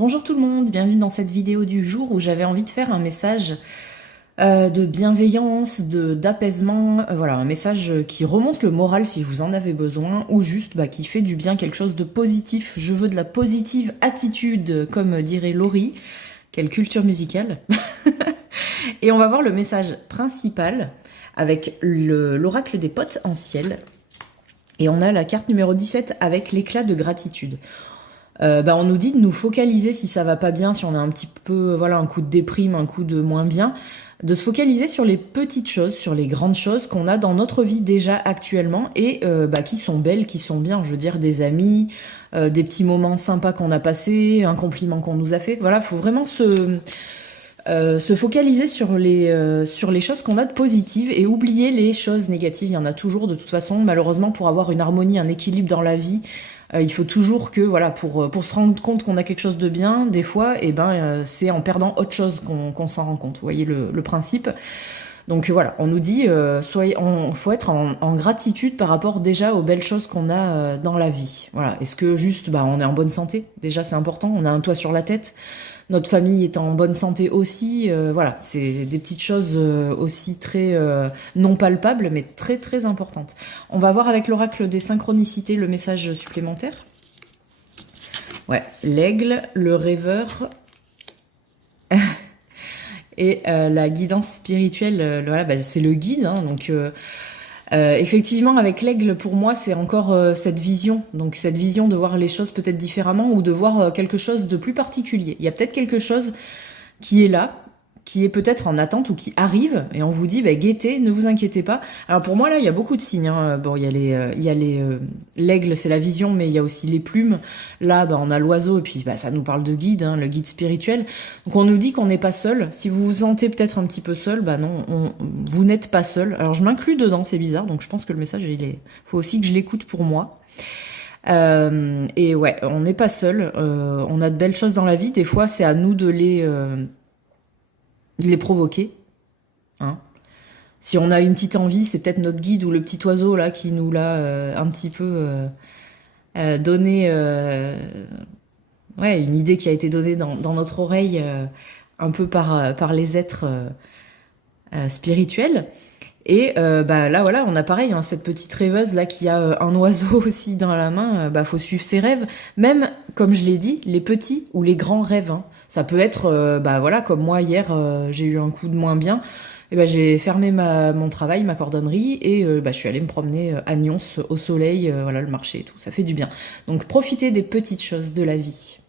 Bonjour tout le monde, bienvenue dans cette vidéo du jour où j'avais envie de faire un message de bienveillance, d'apaisement, voilà, un message qui remonte le moral si vous en avez besoin, ou juste qui fait du bien, quelque chose de positif. Je veux de la positive attitude, comme dirait Laurie. Quelle culture musicale. Et on va voir le message principal avec l'oracle des potes en ciel. Et on a la carte numéro 17 avec l'éclat de gratitude. On nous dit de nous focaliser si ça va pas bien, si on a un petit peu, voilà, un coup de déprime, un coup de moins bien, de se focaliser sur les petites choses, sur les grandes choses qu'on a dans notre vie déjà actuellement et qui sont belles, qui sont bien. Je veux dire des amis, des petits moments sympas qu'on a passés, un compliment qu'on nous a fait. Voilà, faut vraiment se focaliser sur les choses qu'on a de positives et oublier les choses négatives. Il y en a toujours de toute façon. Malheureusement, pour avoir une harmonie, un équilibre dans la vie, il faut toujours que, voilà, pour se rendre compte qu'on a quelque chose de bien, des fois, c'est en perdant autre chose qu'on s'en rend compte. Vous voyez le principe. Donc voilà, on nous dit, faut être en gratitude par rapport déjà aux belles choses qu'on a dans la vie. Voilà. Est-ce que juste, on est en bonne santé? Déjà, c'est important. On a un toit sur la tête. Notre famille est en bonne santé aussi. Voilà, c'est des petites choses aussi très non palpables, mais très très importantes. On va voir avec l'oracle des synchronicités le message supplémentaire. Ouais, l'aigle, le rêveur et la guidance spirituelle. Voilà, c'est le guide, hein, donc... effectivement, avec l'aigle, pour moi, c'est encore cette vision. Donc cette vision de voir les choses peut-être différemment ou de voir quelque chose de plus particulier. Il y a peut-être quelque chose qui est là, qui est peut-être en attente ou qui arrive, et on vous dit, guettez, ne vous inquiétez pas. Alors pour moi, là, il y a beaucoup de signes. Hein. Bon, il y a l'aigle, c'est la vision, mais il y a aussi les plumes. Là, on a l'oiseau, et puis ça nous parle de guide, hein, le guide spirituel. Donc on nous dit qu'on n'est pas seul. Si vous vous sentez peut-être un petit peu seul, non, vous n'êtes pas seul. Alors je m'inclus dedans, c'est bizarre, donc je pense que le message, faut aussi que je l'écoute pour moi. Et ouais, on n'est pas seul. On a de belles choses dans la vie. Des fois, c'est à nous de les provoquer. Hein. Si on a une petite envie, c'est peut-être notre guide ou le petit oiseau là qui nous l'a un petit peu donné, une idée qui a été donnée dans notre oreille un peu par les êtres spirituels. Et là voilà, on a pareil, hein, cette petite rêveuse là qui a un oiseau aussi dans la main. Faut suivre ses rêves, même comme je l'ai dit, les petits ou les grands rêves. Hein. Ça peut être, voilà, comme moi hier, j'ai eu un coup de moins bien. Et j'ai fermé mon travail, ma cordonnerie, et je suis allée me promener à Nyons au soleil, voilà, le marché et tout. Ça fait du bien. Donc profitez des petites choses de la vie.